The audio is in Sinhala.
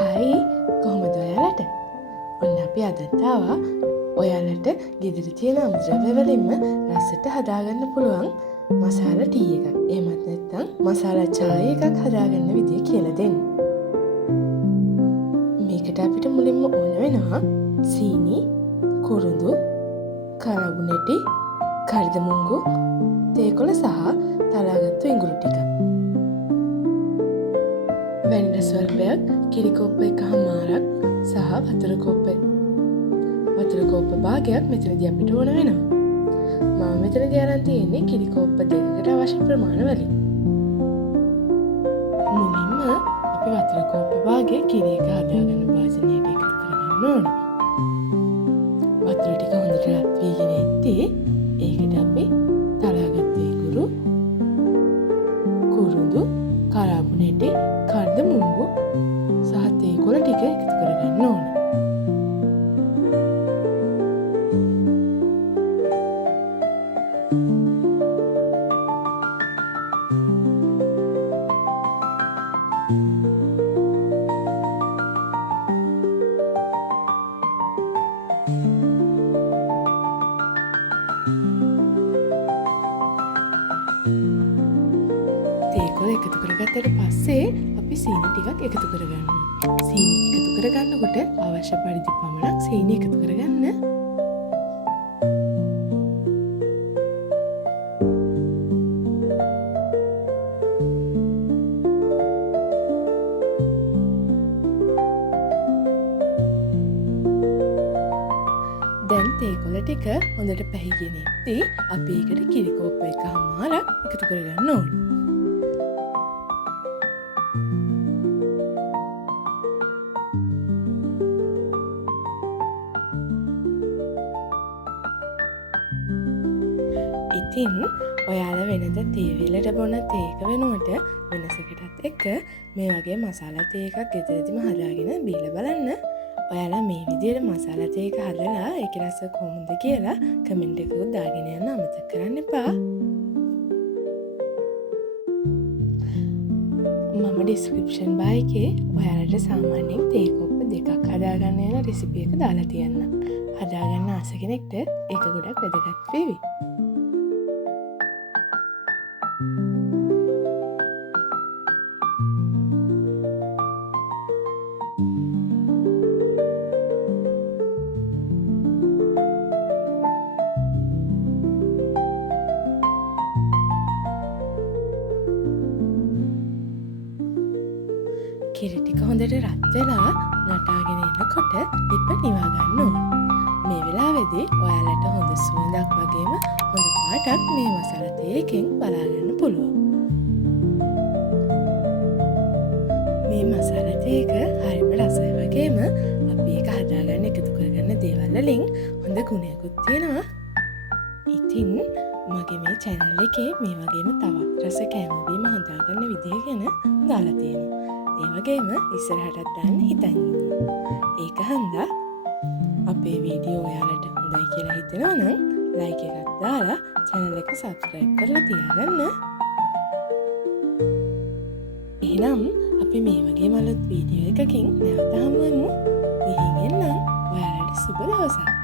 හයි කොහොමද ඔයාලට? ඔන්න අපි අදත් ආවා ඔයාලට ගෙදර තියෙන අමුද්‍රව්‍ය වලින්ම රසට හදාගන්න පුළුවන් මසාලා ටී එකක්. එහෙමත් නැත්නම් මසාලා චාය එකක් හදාගන්න විදිය කියලා දෙන්න. මේකට අපිට මුලින්ම ඕන වෙනවා සීනි, කුරුඳු, කරවුනැටි, කර්දමුංගු, තේකොළ සහ තලාගත්තු ඉඟුරු ටික. වැනිලා ස්වල්පයක්, කිරි කෝප්ප එකහමාරක් සහ වතුර කෝප්ප භාගයක් මෙතනදී අපිට ඕන වෙනවා. මම මෙතනදී අරන් තියෙන්නේ කිරි කෝප්ප දෙකකට අවශ්‍ය ප්‍රමාණ වලින්. මුලින්ම අපි වතුර කෝප්ප භාගය කිරි එක හදාගන්න භාජනයට එකතු කරගන්න ඕනේ. වතුර ටික හොඳට රත් වීගෙන එද්දී ඒකට අපි තලාගත්තු ඉඟුරු, කුරුඳු, කරාබුනැටි, කර්දමුංගු සහ තේකොළ ටික එකතු කරගන්න ඕනේ. තේකොළ එකතු කරගත්තට පස්සේ අපි සීනි ටිකක් එකතු කරගන්නවා. සීනි එකතු කරගන්නකොට අවශ්‍ය පරිදි පමණක් සීනි එකතු කරගන්න. දැන් තේකොළ ටික හොඳට පැහිගෙන ඉද්දී අපි ඒකට කිරි කෝප්ප එකහමාරක් එකතු කරගන්න ඕනේ. ඉතින් ඔයාලා වෙනද තේ වේලට බොන තේ එක වෙනුවට වෙනසකටත් එක්ක මේ වගේ මසාලා තේ එකක් ගෙදරදිම හදාගෙන බීලා බලන්න. ඔයාලා මේ විදිහට මසාලා තේ එක හදලා ඒකේ රස කොහොමද කියලා කමෙන්ට් එකකුත් දාගෙන යන්න අමතක කරන්න එපා. මම ඩිස්ක්‍රිප්ෂන් බාර් එකේ ඔයාලට සාමාන්‍යයෙන් තේ කෝප්ප දෙකක් හදාගන්න යන රෙසිපි එක දාලා තියන්නම්. හදාගන්න ආස කෙනෙක්ට ඒක ගොඩක් වැදගත් වේවි. කිරි ටික හොඳට රත් වෙලා නටාගෙන එනකොට ලිප නිවා ගන්න ඕනේ. මේ වෙලාවේදී ඔයාලට හොඳ සුවඳක් වගේම හොඳ පාටක් මේ මසාලා තේ එකෙන් බලා ගන්න පුළුවන්. මේ මසාලා තේ එක හරිම රසයි වගේම අපි ඒක හදාගන්න එකතු කරගන්න දේවල් වලින් හොඳ ගුණයකුත් තියෙනවා. ඉතින් මගේ මේ channel එකේ මේ වගේම තවත් රස කෑම බීම හදාගන්න විදිය ගැන දාලා තියෙනවා. ඒ වගේම ඉස්සරහටත් දාන්න හිතන් ඉන්නවා. ඒක හන්දා අපේ වීඩියෝ ඔයාලට හොඳයි කියලා හිතෙනවා නම් ලයික් එකක් දාලා channel එක subscribe කරලා තියාගන්න. එහෙනම් අපි මේ වගේම අලුත් වීඩියෝ එකකින් නැවත හමු වෙමු. ගිහින් එන්නම්. ඔයාලට සුබ දවසක්.